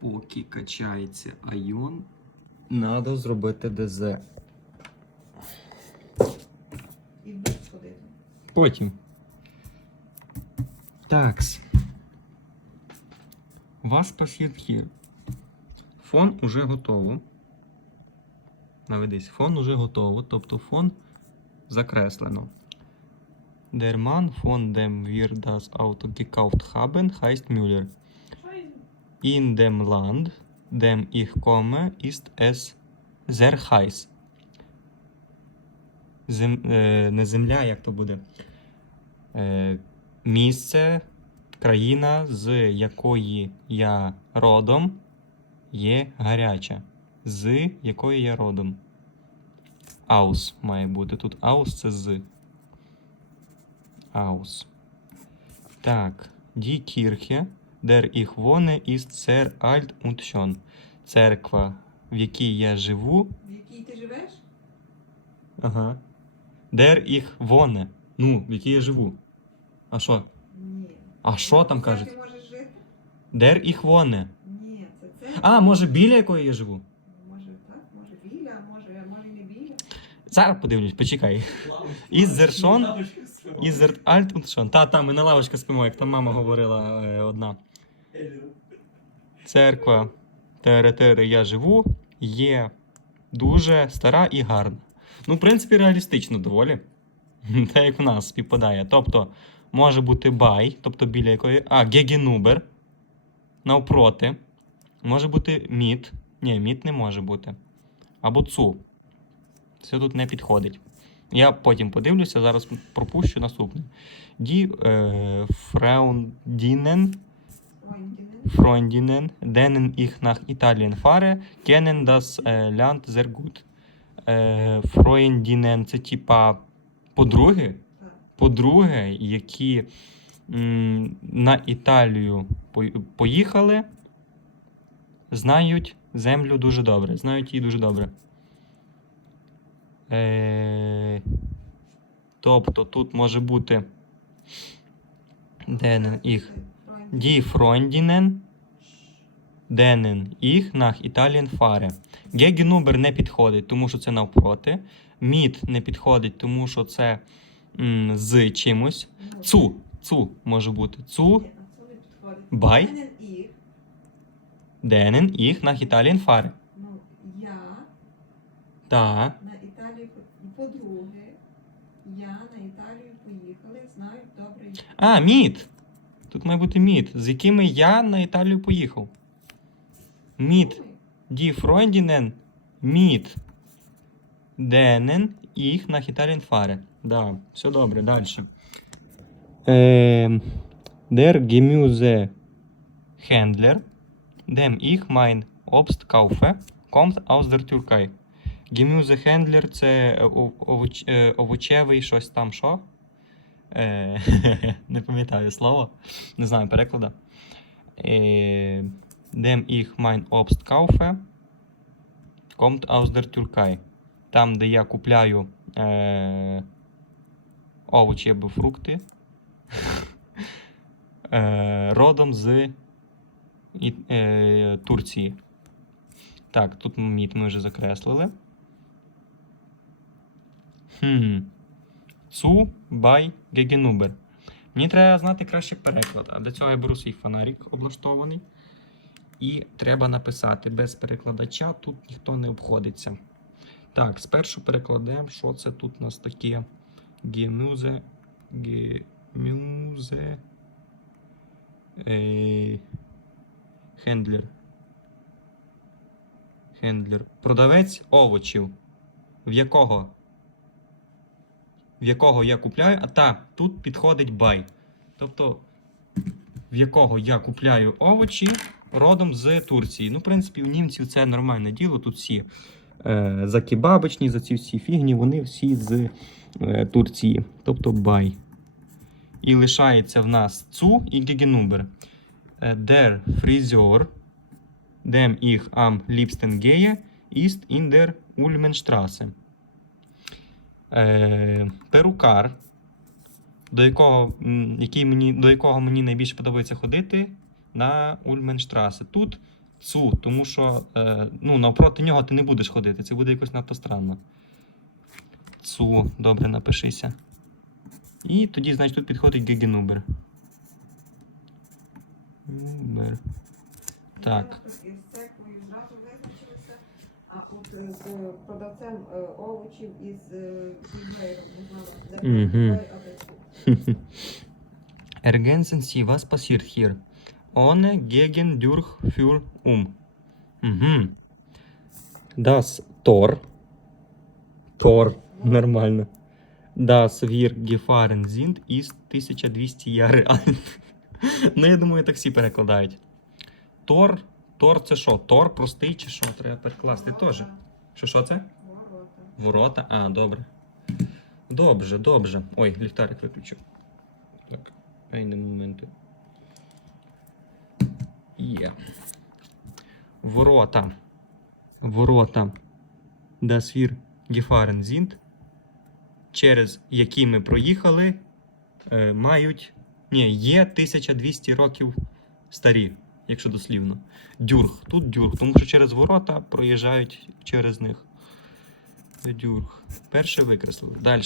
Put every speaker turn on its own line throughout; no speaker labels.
Поки качається айон, треба зробити ДЗ.
І сходити.
Потім. Такс. Вас пасхідхір. Фон уже готово. Наведись, фон уже готово, тобто фон закреслено. Der Mann von dem wir das Auto gekauft haben, heißt Müller. In dem Land, dem ich komme, ist es sehr heiß. Зем... Е, не земля, як то буде? Е, місце, країна, з якої я родом, є гаряча. З якої я родом. Аус має бути. Тут аус це з. Аус. Так. Die Kirche, der ich wohne, ist sehr alt und schön. Церква, в якій я живу.
В якій ти живеш?
Ага. Der ich wohne. Ну, в якій я живу. А що?
Ні.
А що там кажуть?
Ти можеш жити?
Der ich wohne.
Ні, це це.
А, може, біля якої я живу?
Може так, може біля, а може, може і не біля.
Зараз подивлюсь, почекай. Із Зершон, із Альт und schon. Та, та, ми на лавочка спимо, як там мама говорила е, одна. Церква, теретери я живу, є дуже стара і гарна. Ну, в принципі, реалістично доволі. Та як в нас співпадає. Тобто, може бути бай, тобто біля якої. А, гегенубер. Навпроти. Може бути міт. Ні, міт не може бути. Або цу. Це тут не підходить. Я потім подивлюся, зараз пропущу наступне. Ді е, Фраундінен. Freundinnen, denen ich nach Italien fahre, kennen das äh, Land sehr gut. Е, Freundinnen – це типа подруги, подруги, які на Італію поїхали, знають землю дуже добре. Знають її дуже добре. Е, тобто тут може бути denen ich. Die Freundinnen, denen ich nach Italien fahre. Gegenüber не підходить, тому що це навпроти. Mit не підходить, тому що це м, з чимось. Цу, цу може бути. Цу. Бай.
Менен їх.
denen ich nach Italien fahre.
Ну, я
Та,
на Італію, по- по-друге, я на Італію поїхали, знаю добре.
а, mit. Тут має бути mit, з якими я на Італію поїхав.
Думаю,
Die Freundinnen mit denen ich nach Italien fahre. Да, все добре, далі. Ähm, der Gemüsehändler, dem ich mein Obst kaufe, kommt aus der Türkei. Gemüsehändler – це е, ов- овоч, е, овочевий щось там що? Е, не пам'ятаю слово, не знаю перекладу. Е, dem ich mein Obst kaufe, kommt aus der Türkei. Там, де я купляю е, овочі або фрукти, е, родом з е, Турції. Так, тут міт ми вже закреслили. Хм. Цу бай гегенубер. Мені треба знати краще переклад, а для цього я беру свій фонарик облаштований. І треба написати без перекладача, тут ніхто не обходиться. Так, спершу перекладемо, що це тут у нас таке. Гемюзе. Гемюзе. Е, хендлер. Хендлер. Продавець овочів. В якого? В якого я купляю. А та, тут підходить бай. Тобто, в якого я купляю овочі родом з Турції. Ну, в принципі, у німців це нормальне діло. Тут всі е, закібабичні, за ці всі фігні, вони всі з е, Турції. Тобто бай. І лишається в нас цу і гегенубер. Е, Der Friseur, dem ich am liebsten gehe, ist in der Ulmenstraße. Е, перукар, до якого, який мені, до якого мені найбільше подобається ходити на Ульменштрасе. Тут Цу, тому що е, ну, навпроти нього ти не будеш ходити. Це буде якось надто странно. Цу, добре, напишися. І тоді, значить, тут підходить Гегенубер. Убер. Так.
А от е, з продавцем е, овочів із.
Ergänzen Sie, was passiert hier? Ohne gegen durch für um. Mhm. Das Tor. Tor, нормально. Das wir gefahren sind, ist 1200 Jahre alt. ну, я думаю, так всі перекладають. Тор. Тор це що? Тор простий чи що? Треба перекласти теж. Що, що це?
Ворота.
Ворота. А, добре. Добре, добре. Ой, ліхтарик виключу. Так, айне моменти. Є. Ворота. Ворота. Das wir gefahren через які ми проїхали, е, мають. Ні, є 1200 років старі, якщо дослівно. Дюрг. Тут дюрг, тому що через ворота проїжджають через них. Дюрг. Перше викреслили. Далі.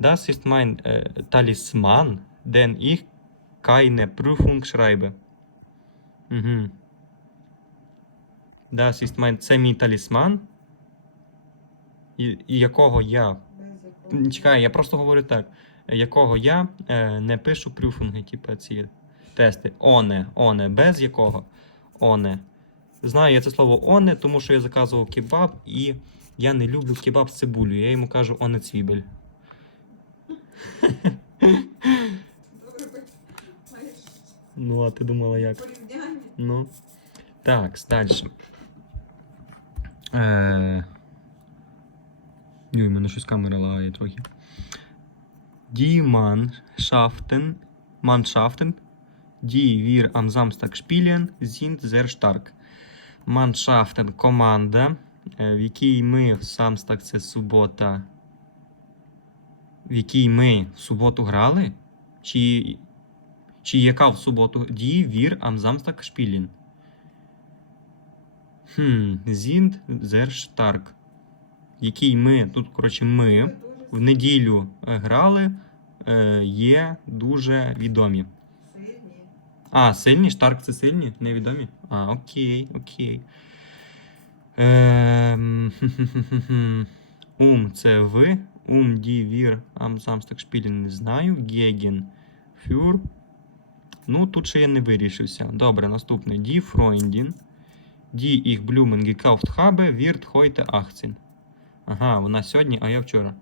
Das ist mein äh, Talisman, den ich keine Prüfung schreibe. Угу. Das ist mein... Це мій талісман, і, якого я. Чекай, я просто говорю так. Якого я е, не пишу прюфунги, типу ці тести. Оне, оне, без якого? Оне. Знаю я це слово оне, тому що я заказував кебаб, і я не люблю кебаб з цибулею. Я йому кажу оне цвібель. Ну, а ти думала як? Ну. Так, далі. Е... Ой, мене щось камера лагає трохи. Die Mannschaften, Mannschaften, die wir am Samstag spielen, sind sehr stark. Mannschaften – команда, е, в якій ми в Samstag – це субота. В якій ми в суботу грали? Чи чи яка в суботу? Die wir am Samstag spielen. Хм, sind sehr stark. Який ми, тут, коротше, ми в неділю е, грали, е, є дуже відомі. А, сильні? Штарк це сильні? Невідомі? А, окей, окей. Ем. Ум це ви. Ум ді вір ам самстак шпілін не знаю. Геген фюр. Ну, тут ще я не вирішився. Добре, наступне. Die Freundin. Die ich Blumen gekauft habe, wird heute 18. Ага, вона сьогодні, а я вчора.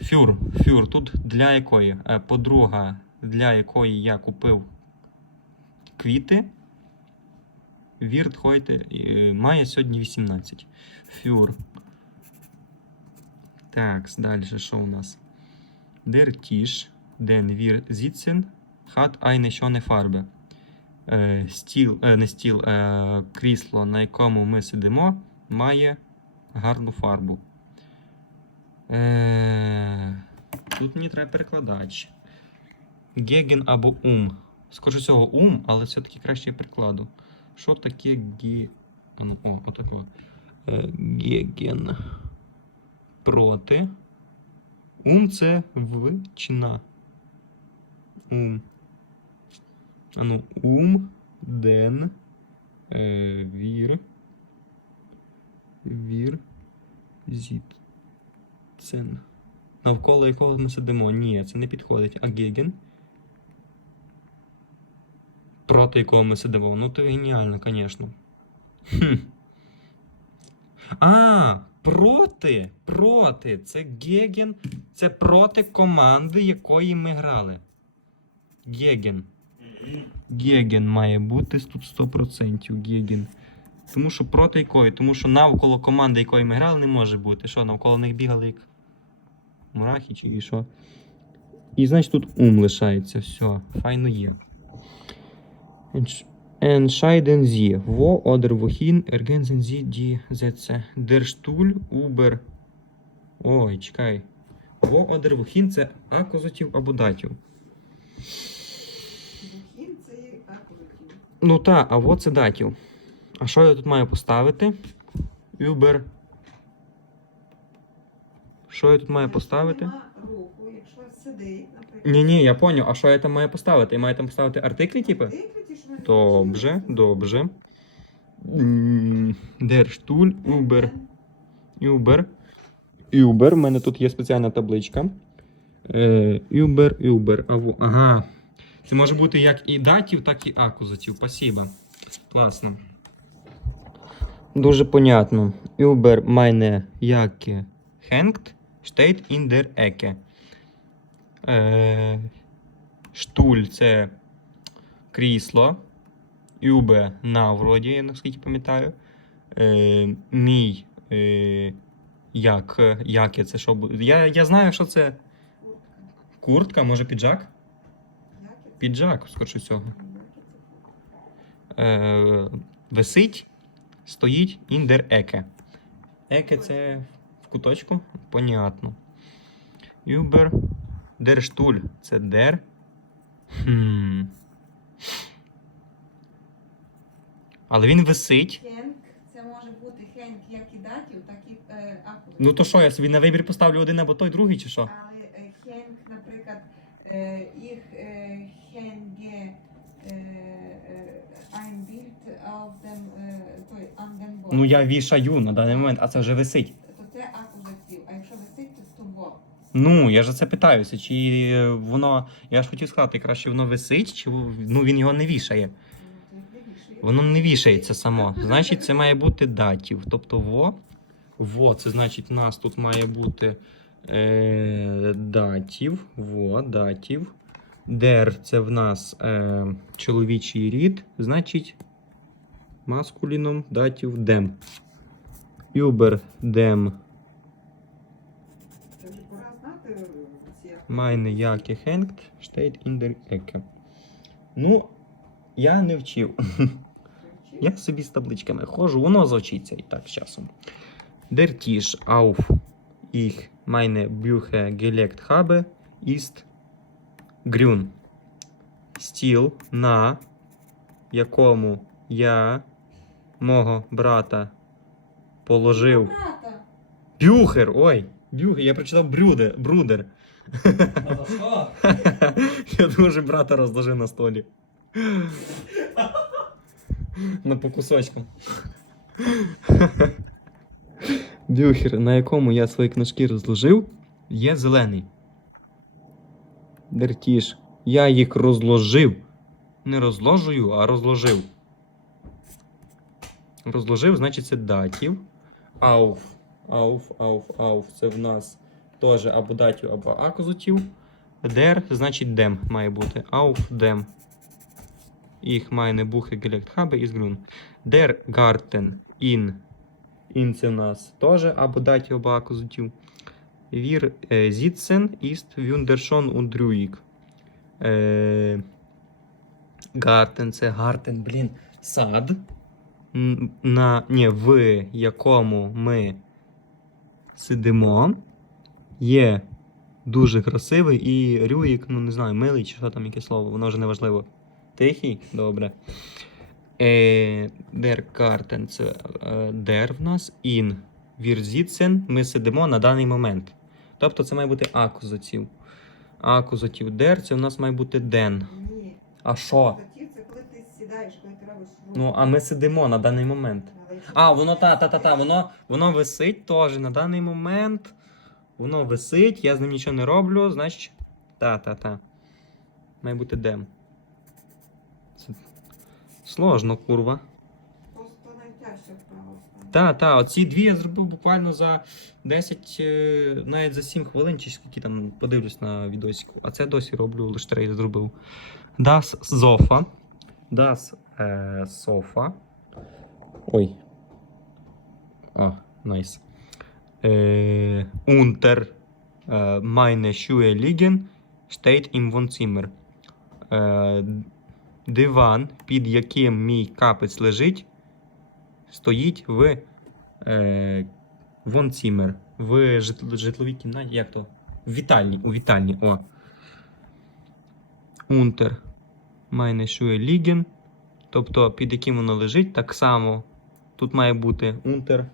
Фюр. Фюр. Тут для якої? Е, Подруга, для якої я купив квіти. Вірт Хойте е, має сьогодні 18. Фюр. Так, далі що у нас? Der Tisch, den wir sitzen, hat eine schöne Farbe. Е, Стіл, е, не стіл, е, крісло, на якому ми сидимо, має гарну фарбу. Тут мені треба перекладач. Геген або ум. Скажу цього ум, але все-таки краще я перекладу. Що таке ге... Ну, О, отако. Е, Геген. Проти. Ум це в. Ум. А ну, ум, ден, е, вір. Вір. Зіт. Цен. Навколо якого ми сидимо. Ні, це не підходить. А геген. Проти якого ми сидимо. Ну, то геніально, звісно. А, проти. Проти. Це геген. Це проти команди, якої ми грали. Геген. Геген має бути тут 100% Геген. Тому що проти якої? Тому що навколо команди, якої ми грали, не може бути. Що, навколо них бігали як мурахи чи що? І значить тут ум лишається. Все, файно є. Entsch- Entscheiden Sie, wo oder wohin ergänzen Sie die Sätze? Der Stuhl über. Ой, чекай. Wo oder wohin це акузатив або датів.
Бухін це є акулатів.
Ну та, а от це датів. А що я тут маю поставити? Uber. Що я тут маю поставити?
Нема руху, якщо сидить, наприклад.
Ні, ні, я поняв. А що я там маю поставити? Я маю там поставити артиклі, типу?
Артиклі,
Добре, добре. Der Stuhl, Uber, Uber. Uber. У мене тут є спеціальна табличка. Е, Uber, Uber. Ага. Це може бути як і датів, так і акузатів. Спасибо. Класно. Дуже понятно. Uber meine Jacke hängt, steht in der Ecke. Е, штуль це крісло. Юбе на вроді, я наскільки пам'ятаю. Е, мій е, як, яке це що буде? Я, я знаю, що це
Куртка.
може піджак? Піджак, скоріше всього. Е, висить, стоїть der Ecke. Еке це в куточку? Понятно. Юбер. Stuhl це der. Хм. Але він висить.
Хенк, це може бути хенк як і датів, так і е.
Ну то що, я собі на вибір поставлю один або той, другий, чи що?
Але е, хенк, наприклад, е, їх е, хенге е, е, ein Bild auf dem, е, той, an dem.
Ну я вішаю на даний момент, а це вже висить.
То це акузатив, а якщо висить, то стовбо.
Ну, я ж за це питаюся, чи е, воно. Я ж хотів сказати, краще воно висить, чи в- ну, він його не вішає. Воно не вішається само. Значить, це має бути датів. Тобто во. Во, це значить, у нас тут має бути е, датів. Во, датів. Дер це в нас е, чоловічий рід. Значить, маскуліном датів дем. Юбер дем.
Е,
Jacke hängt, steht in der Ecke. Ну, я не вчив. Я собі з табличками ходжу, воно завчиться і так з часом. Der Tisch auf ich meine Bücher gelegt habe ist grün. Стіл, на якому я мого брата положив.
Брата,
Бюхер! Ой! Бюхер, я прочитав брюде, брудер. Я дуже брата розложив на столі. На по кусочкам. Бюхер, на якому я свої книжки розложив, є зелений. Дертіш. Я їх розложив. Не розложую, а розложив. Розложив, значить, це датів. Ауф. Ауф, ауф, ауф. Це в нас теж або датів, або акузатів. Der, значить дем має бути. Auf dem. Ich meine Buche gelegt habe ist grün. Der Garten in. In це в нас теж або датів, або акузатів. Wir äh, sitzen ist wunderschön und Гартен це гартен, блін, сад. На, ні, в якому ми сидимо, є дуже красивий і Рюїк, ну не знаю, милий чи що там яке слово, воно вже не важливо. Тихий, добре. Е, der Garten це е, der в нас. In. Wir ми сидимо на даний момент. Тобто це має бути акузатив. Акузатив der, це в нас має бути den. А що?
Це коли ти сідаєш, коли ти робиш.
Ну, а ми сидимо на даний момент. А, воно та, та, воно, воно висить теж на даний момент. Воно висить, я з ним нічого не роблю, значить. Та, та, та. Має бути дем. Це... Сложно, курва.
Просто найтяжче вправо.
Та, та, оці дві я зробив буквально за 10, е, навіть за 7 хвилин, чи скільки там подивлюсь на відосику. А це досі роблю, лише три зробив. Das Sofa. Das е, Sofa. Ой. О, найс. Е, unter е, meine Schuhe liegen steht im Wohnzimmer. Е, диван, під яким мій капець лежить, стоїть в е, Вонцімер. В житловій кімнаті. Як то? В вітальні. У вітальні. О. Унтер. Meine Schuhe liegen Тобто, під яким воно лежить, так само. Тут має бути унтер.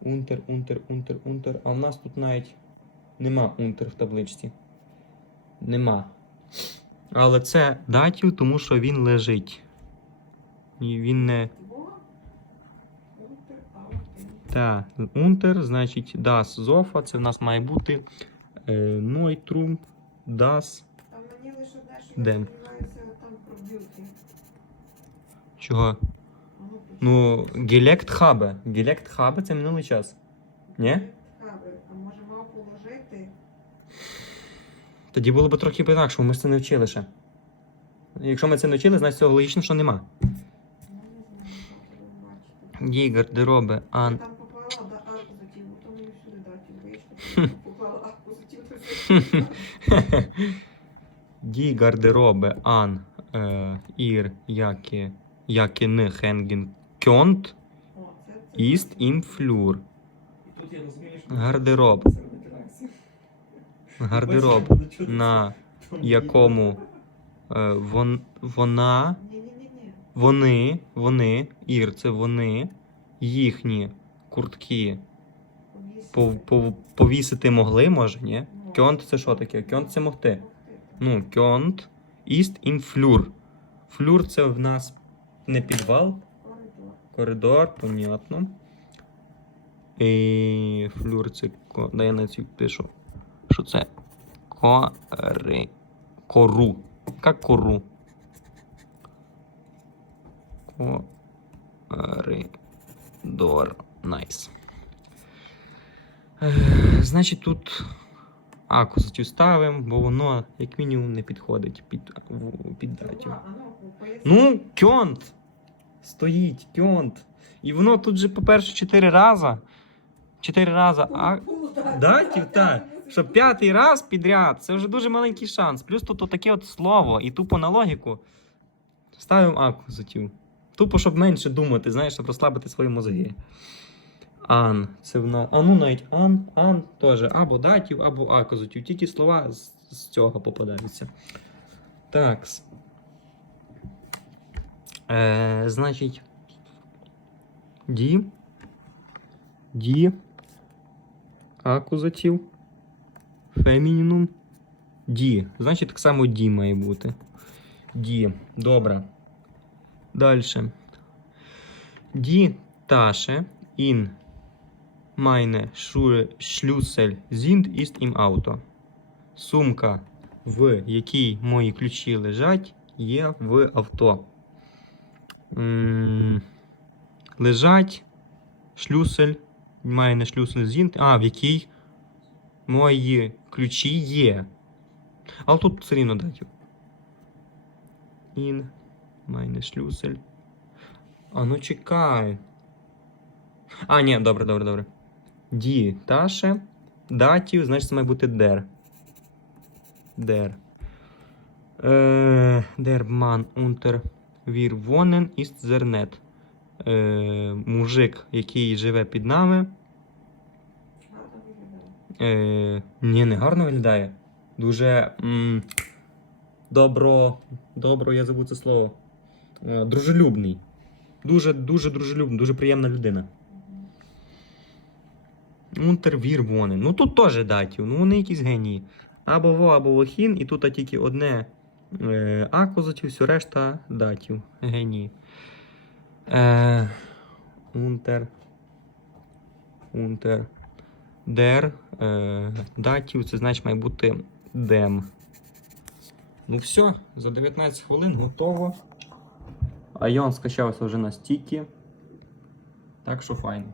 Унтер, унтер, унтер, унтер. А в нас тут навіть нема унтер в табличці. Нема. Але це датів, тому що він лежить. І він не.
Во. Унтер,
значить, das Zofa, це в нас має бути Neutrum, das.
Там мені лише сподіваюся, там про б'юті.
Чого?
Ну,
Gelect Habe. Gelect Habe це минулий час. Ні?
Хабер, а може мав положити?
Тоді було б трохи по-інакшому, ми ж це не вчили ще. Якщо ми це не вчили, значить цього логічно, що нема. Дій, гардероби, ан.
Там поклала да, акузатив, то мені всюди датів. Вийшло, поклала акузатив, то все.
Ді гардероби, ан, е, ір, яке, яке не хенген, кьонт, іст,
так.
ім, флюр.
І тут я розумію, що
Гардероб. Гардероб, на якому е, вон, вона, вони, вони, ір, це вони, їхні куртки
Повісити.
пов, пов, повісити могли, може, ні? Кьонт це що таке? Кьонт це могти. Ну, кьонт, іст, ін, флюр. Флюр це в нас не підвал,
Коридор.
понятно. І флюр це. Дай я на цю пишу. Що це? Кори. Кору. Як кору? Коридор. Найс. Е, Значить, тут акузатів ставимо, бо воно, як мінімум, не підходить під, під
ну, поясни.
Ну, кьонт. Стоїть, кьонт. І воно тут же, по-перше, чотири рази. Чотири рази. А... Датів, так. Що п'ятий раз підряд, це вже дуже маленький шанс. Плюс тут таке от слово, і тупо на логіку. Ставимо акузатів. Тупо, щоб менше думати, знаєш, щоб розслабити свої мозги. Ан. Це в нас. А ну навіть ан, ан теж або датів, або акузатів. Тільки слова з, з цього попадаються. Так. Е, значить. Ді. Ді. Акузатив. Фемінінум. Ді. Значить, так само ді має бути. Ді. Добре. Далі. Ді таше ін meine Schuhe Schlüssel sind ist im. Сумка, в якій мої ключі лежать, є в авто. Лежать. Шлюсель. Meine Schlüssel sind. А, в якій мої ключі є. Але тут все рівно датів. In meine Schlüssel. А ну чекай. А, ні, добре, добре, добре. Ді таше. Датів, значить, це має бути дер. Дер. Е, der Mann unter wir wohnen мужик, який живе під нами. Е, ні, не гарно виглядає. Дуже. М, добро. Добро, я забув це слово. Е, дружелюбний. Дуже, дуже дружелюбний, дуже приємна людина. Унтервір вони. Ну тут теж датів, ну вони якісь генії. Або во, або вохін, і тут тільки одне е, акузатів, все решта датів. Генії. Е, унтер. Унтер. Дер. Е, датів, це значить має бути дем. Ну все, за 19 хвилин готово. Айон скачався вже на стіки. Так що файно.